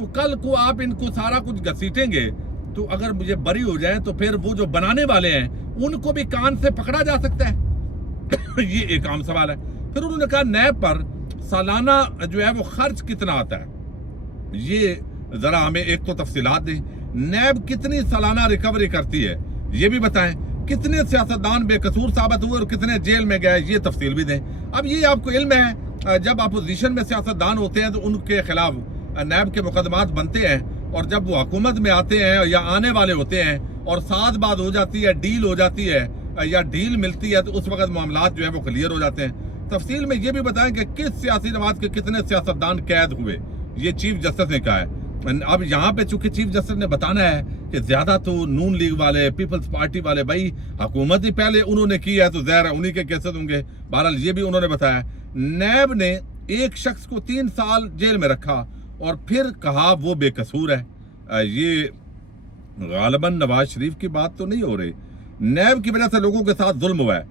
تو کل کو آپ ان کو سارا کچھ گھسیٹیں گے تو اگر مجھے بری ہو جائیں تو پھر وہ جو بنانے والے ہیں ان کو بھی کان سے پکڑا جا سکتا ہے یہ ایک عام سوال ہے. پھر انہوں نے کہا نیب پر سالانہ جو ہے وہ خرچ کتنا آتا ہے, یہ ذرا ہمیں ایک تو تفصیلات دیں. نیب کتنی سالانہ ریکوری کرتی ہے یہ بھی بتائیں. کتنے سیاستدان بے قصور ثابت ہوئے اور کتنے جیل میں گئے یہ تفصیل بھی دیں. اب یہ آپ کو علم ہے جب اپوزیشن میں سیاستدان ہوتے ہیں تو ان کے خلاف نیب کے مقدمات بنتے ہیں, اور جب وہ حکومت میں آتے ہیں یا آنے والے ہوتے ہیں اور ساتھ بات ہو جاتی ہے, ڈیل ہو جاتی ہے یا ڈیل ملتی ہے, تو اس وقت معاملات جو ہے وہ کلیئر ہو جاتے ہیں. تفصیل میں یہ بھی بتائیں کہ کس سیاسی جماعت کے کتنے سیاستدان قید ہوئے, یہ چیف جسٹس نے کہا ہے. اب یہاں پہ چونکہ چیف جسٹس نے بتانا ہے کہ زیادہ تو نون لیگ والے, پیپلز پارٹی والے, بھائی حکومت ہی پہلے انہوں نے کی ہے تو ظاہر ہے انہی کے کیسز ہوں گے. بہرحال یہ بھی انہوں نے بتایا. نیب نے ایک شخص کو 3 سال جیل میں رکھا اور پھر کہا وہ بے قصور ہے. یہ غالباً نواز شریف کی بات تو نہیں ہو رہی. نیب کی وجہ سے لوگوں کے ساتھ ظلم ہوا ہے.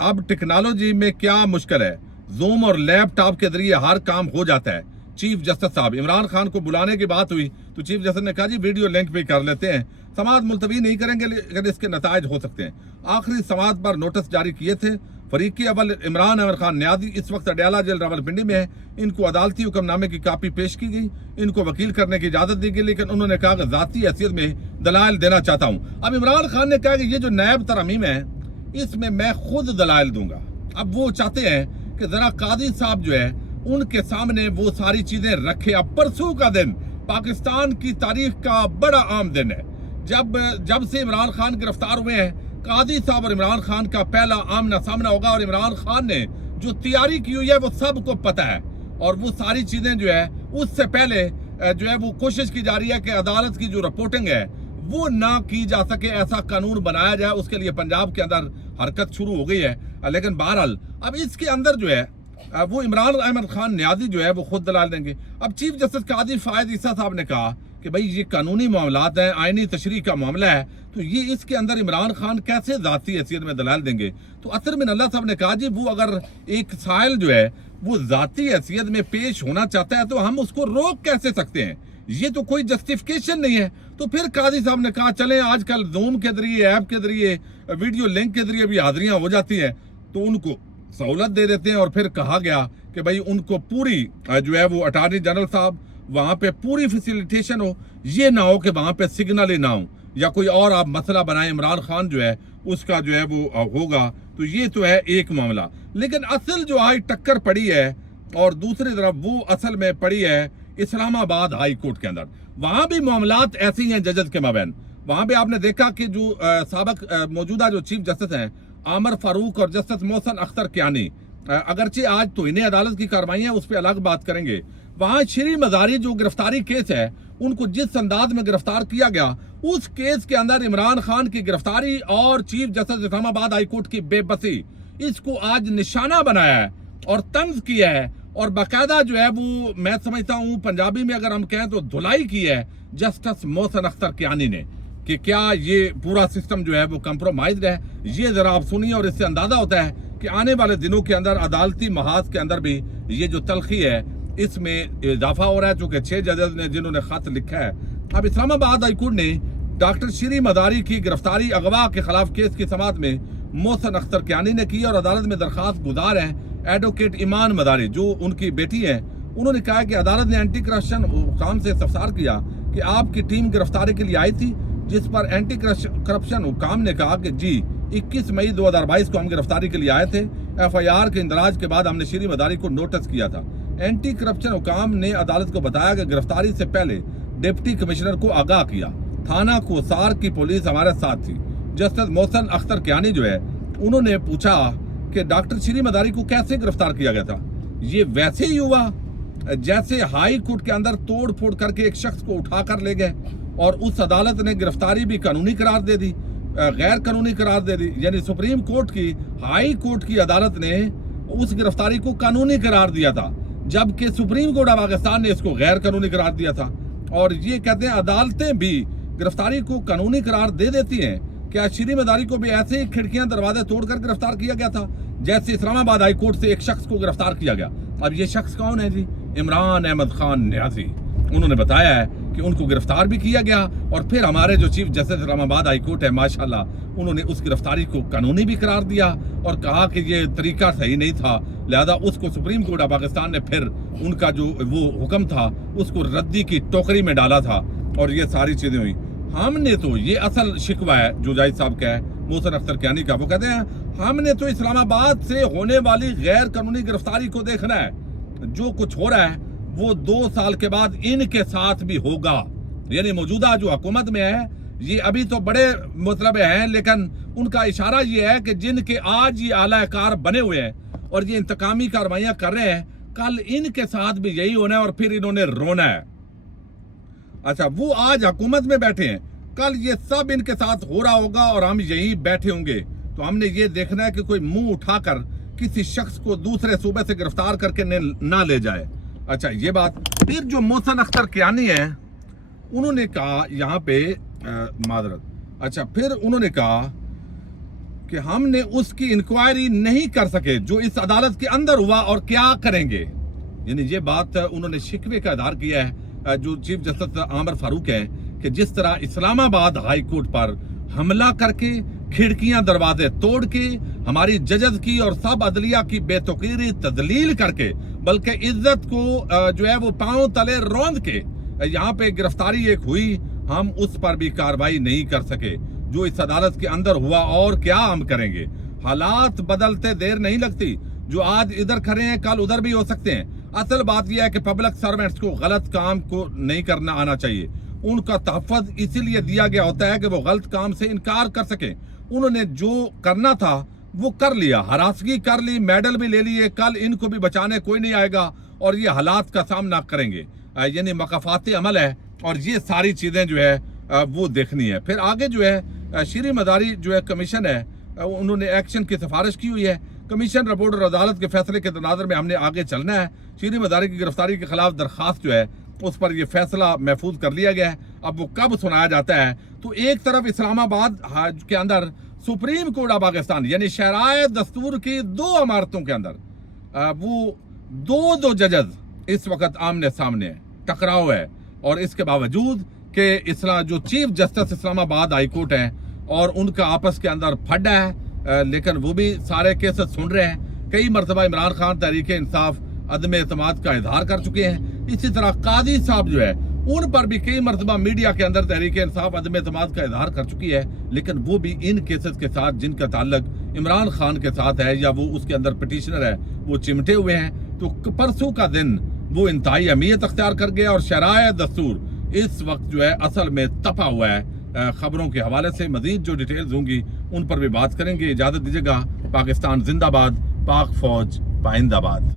اب ٹیکنالوجی میں کیا مشکل ہے, زوم اور لیپ ٹاپ کے ذریعے ہر کام ہو جاتا ہے. چیف جسٹس صاحب, عمران خان کو بلانے کی بات ہوئی تو چیف جسٹس نے کہا جی ویڈیو لنک بھی کر لیتے ہیں, سماعت ملتوی نہیں کریں گے لیکن اس کے نتائج ہو سکتے ہیں. آخری سماعت پر نوٹس جاری کیے تھے. فریق اول عمران احمد خان نیازی اس وقت اڈیالہ جیل راولپنڈی میں ہے. ان کو عدالتی حکم نامے کی کاپی پیش کی گئی, ان کو وکیل کرنے کی اجازت دی گئی, لیکن انہوں نے کہا کہ ذاتی حیثیت میں دلائل دینا چاہتا ہوں. اب عمران خان نے کہا کہ یہ جو نیب ترمیم ہے اس میں خود دلائل دوں گا. اب وہ چاہتے ہیں کہ ذرا قاضی صاحب جو ہے ان کے سامنے وہ ساری چیزیں رکھے. اب پرسوں کا دن پاکستان کی تاریخ کا بڑا عام دن ہے. جب سے عمران خان گرفتار ہوئے ہیں, قاضی صاحب اور عمران خان کا پہلا آمنا سامنا ہوگا, اور عمران خان نے جو تیاری کی ہوئی ہے وہ سب کو پتہ ہے, اور وہ ساری چیزیں جو ہے اس سے پہلے جو ہے وہ کوشش کی جا رہی ہے کہ عدالت کی جو رپورٹنگ ہے وہ نہ کی جا سکے, ایسا قانون بنایا جائے. اس کے لیے پنجاب کے اندر حرکت شروع ہو گئی ہے. لیکن بہرحال اب اس کے اندر جو ہے وہ عمران احمد خان نیازی جو ہے وہ خود دلائل دیں گے. اب چیف جسٹس قاضی فائز عیسیٰ صاحب نے کہا کہ بھئی یہ قانونی معاملات ہیں, آئینی تشریح کا معاملہ ہے, تو یہ اس کے اندر عمران خان کیسے ذاتی حیثیت میں دلائل دیں گے. تو اثر من اللہ صاحب نے کہا جی وہ اگر ایک سائل جو ہے وہ ذاتی حیثیت میں پیش ہونا چاہتا ہے تو ہم اس کو روک کیسے سکتے ہیں, یہ تو کوئی جسٹیفیکیشن نہیں ہے. تو پھر قاضی صاحب نے کہا چلیں آج کل زوم کے ذریعے, ایپ کے ذریعے, ویڈیو لنک کے ذریعے بھی حاضریاں ہو جاتی ہیں تو ان کو سہولت دے دیتے ہیں. اور پھر کہا گیا کہ بھئی ان کو پوری جو ہے وہ اٹارنی جنرل صاحب وہاں پہ پوری فیسیلیٹیشن ہو, یہ نہ ہو کہ وہاں پہ سگنل ہی نہ ہو یا کوئی اور آپ مسئلہ بنائیں. عمران خان جو ہے اس کا جو ہے وہ ہوگا. تو یہ تو ہے ایک معاملہ. لیکن اصل جو آج ٹکر پڑی ہے اور دوسری طرف وہ اصل میں پڑی ہے اسلام آباد ہائی کورٹ کے اندر. وہاں بھی معاملات ایسے ہی ہیں ججز کے مابین. وہاں پہ آپ نے دیکھا کہ جو سابق موجودہ جو چیف جسٹس ہیں عامر فاروق اور جسٹس محسن اختر کیانی, اگرچہ آج تو انہیں عدالت کی کارروائیاں اس پہ الگ بات کریں گے, وہاں شری مزاری جو گرفتاری کیس ہے ان کو جس انداز میں گرفتار کیا گیا اس کیس کے اندر عمران خان کی گرفتاری اور چیف جسٹس اسلام آباد ہائی کورٹ کی بے بسی, اس کو آج نشانہ بنایا ہے اور طنز کیا ہے, اور باقاعدہ جو ہے وہ میں سمجھتا ہوں پنجابی میں اگر ہم کہیں تو دھلائی کی ہے جسٹس محسن اختر کیانی نے کہ کیا یہ پورا سسٹم جو ہے وہ کمپرومائزڈ ہے. یہ ذرا آپ سنیے اور اس سے اندازہ ہوتا ہے کہ آنے والے دنوں کے اندر عدالتی محاذ کے اندر بھی یہ جو تلخی ہے اس میں اضافہ ہو رہا ہے, چونکہ 6 ججز نے جنہوں نے خط لکھا ہے. اب اسلام آباد ہائی کورٹ نے ڈاکٹر شری مداری کی گرفتاری اغوا کے خلاف کیس کی سماعت میں محسن اختر کیانی نے کی, اور عدالت میں درخواست گزار ہیں ایڈوکیٹ ایمان مداری جو ان کی بیٹی ہیں. انہوں نے کہا کہ عدالت نے اینٹی کرپشن حکام سے استفسار کیا کہ آپ کی ٹیم گرفتاری کے لیے آئی تھی, جس پر اینٹی کرپشن حکام نے کہا کہ جی 21 مئی 2022 کو ہم گرفتاری کے لیے آئے تھے. ایف آئی آر کے اندراج کے بعد ہم نے شری مداری کو نوٹس کیا تھا. اینٹی کرپشن حکام نے عدالت کو بتایا کہ گرفتاری سے پہلے ڈپٹی کمشنر کو آگاہ کیا, تھانہ کوسار کی پولیس ہمارے ساتھ تھی. جسٹس محسن اختر کیانی جو ہے انہوں نے پوچھا کہ ڈاکٹر شری مداری کو کیسے گرفتار کیا گیا تھا. یہ ویسے ہی ہوا جیسے ہائی کورٹ کے اندر توڑ پھوڑ کر کے ایک شخص کو اٹھا کر لے گئے, اور اس عدالت نے گرفتاری بھی قانونی قرار دے دی, غیر قانونی قرار دے دی. یعنی سپریم کورٹ کی ہائی کورٹ کی عدالت نے اس گرفتاری کو قانونی قرار دیا تھا, جبکہ سپریم کورٹ پاکستان نے اس کو غیر قانونی قرار دیا تھا. اور یہ کہتے ہیں عدالتیں بھی گرفتاری کو قانونی قرار دے دیتی ہیں. کیا شری مداری کو بھی ایسے ہی کھڑکیاں دروازے توڑ کر گرفتار کیا گیا تھا جیسے اسلام آباد ہائی کورٹ سے ایک شخص کو گرفتار کیا گیا؟ اب یہ شخص کون ہے جی؟ عمران احمد خان نیازی. انہوں نے بتایا ہے کہ ان کو گرفتار بھی کیا گیا اور پھر ہمارے جو چیف جسٹس اسلام آباد ہائی کورٹ ہے ماشاءاللہ انہوں نے اس گرفتاری کو قانونی بھی قرار دیا اور کہا کہ یہ طریقہ صحیح نہیں تھا، لہذا اس کو سپریم کورٹ آف پاکستان نے پھر ان کا جو وہ حکم تھا اس کو ردی کی ٹوکری میں ڈالا تھا اور یہ ساری چیزیں ہوئی۔ ہم نے تو یہ اصل شکوہ ہے جو جاہد صاحب کا ہے، محسن اختر کیانی کا، وہ کہتے ہیں ہم نے تو اسلام آباد سے ہونے والی غیر قانونی گرفتاری کو دیکھنا ہے، جو کچھ ہو رہا ہے وہ 2 سال کے بعد ان کے ساتھ بھی ہوگا، یعنی موجودہ جو حکومت میں ہے یہ ابھی تو بڑے مطلب ہیں لیکن ان کا اشارہ یہ ہے کہ جن کے آج یہ اعلی کار بنے ہوئے ہیں اور یہ انتقامی کارروائیاں کر رہے ہیں کل ان کے ساتھ بھی یہی ہونا ہے اور پھر انہوں نے رونا ہے۔ اچھا وہ آج حکومت میں بیٹھے ہیں، کل یہ سب ان کے ساتھ ہو رہا ہوگا اور ہم یہی بیٹھے ہوں گے، تو ہم نے یہ دیکھنا ہے کہ کوئی منہ اٹھا کر کسی شخص کو دوسرے صوبے سے گرفتار کر کے نہ لے جائے۔ اچھا یہ بات پھر جو محسن اختر کیانی ہے انہوں نے کہا یہاں پہ معذرت، اچھا پھر انہوں نے کہا کہ ہم نے اس کی انکوائری نہیں کر سکے جو اس عدالت کے اندر ہوا اور کیا کریں گے، یعنی یہ بات انہوں نے شکوے کا اظہار کیا ہے جو چیف جسٹس عامر فاروق ہے کہ جس طرح اسلام آباد ہائی کورٹ پر حملہ کر کے کھڑکیاں دروازے توڑ کے ہماری ججز کی اور سب عدلیہ کی بے توقیری تذلیل کر کے بلکہ عزت کو جو ہے وہ پاؤں تلے روند کے یہاں پہ گرفتاری ایک ہوئی، ہم اس پر بھی کاروائی نہیں کر سکے جو اس عدالت کے اندر ہوا، اور کیا ہم کریں گے؟ حالات بدلتے دیر نہیں لگتی، جو آج ادھر کھڑے ہیں کل ادھر بھی ہو سکتے ہیں۔ اصل بات یہ ہے کہ پبلک سروینٹس کو غلط کام کو نہیں کرنا آنا چاہیے، ان کا تحفظ اسی لیے دیا گیا ہوتا ہے کہ وہ غلط کام سے انکار کر سکیں۔ انہوں نے جو کرنا تھا وہ کر لیا، ہراسگی کر لی، میڈل بھی لے لیے، کل ان کو بھی بچانے کوئی نہیں آئے گا اور یہ حالات کا سامنا کریں گے، یعنی مقافاتی عمل ہے اور یہ ساری چیزیں جو ہے وہ دیکھنی ہے۔ پھر آگے جو ہے شیریں مداری جو ہے کمیشن ہے انہوں نے ایکشن کی سفارش کی ہوئی ہے، کمیشن رپورٹ اور عدالت کے فیصلے کے تناظر میں ہم نے آگے چلنا ہے۔ شیریں مداری کی گرفتاری کے خلاف درخواست جو ہے اس پر یہ فیصلہ محفوظ کر لیا گیا ہے، اب وہ کب سنایا جاتا ہے؟ تو ایک طرف اسلام آباد کے اندر سپریم کورٹ آف پاکستان یعنی شرائع دستور کی 2 عمارتوں کے اندر وہ دو ججز اس وقت آمنے سامنے ہیں، ٹکراؤ ہے، اور اس کے باوجود کہ جو چیف جسٹس اسلام آباد ہائی کورٹ ہیں اور ان کا آپس کے اندر پھڈا ہے، لیکن وہ بھی سارے کیسز سن رہے ہیں۔ کئی مرتبہ عمران خان تحریک انصاف عدم اعتماد کا اظہار کر چکے ہیں، اسی طرح قاضی صاحب جو ہے ان پر بھی کئی مرتبہ میڈیا کے اندر تحریک انصاف عدم اعتماد کا اظہار کر چکی ہے، لیکن وہ بھی ان کیسز کے ساتھ جن کا تعلق عمران خان کے ساتھ ہے یا وہ اس کے اندر پٹیشنر ہے وہ چمٹے ہوئے ہیں۔ تو پرسوں کا دن وہ انتہائی اہمیت اختیار کر گیا اور شرائع دستور اس وقت جو ہے اصل میں تپا ہوا ہے۔ خبروں کے حوالے سے مزید جو ڈیٹیلز ہوں گی ان پر بھی بات کریں گے۔ اجازت دیجیے گا۔ پاکستان زندہ باد، پاک فوج پائندہ باد۔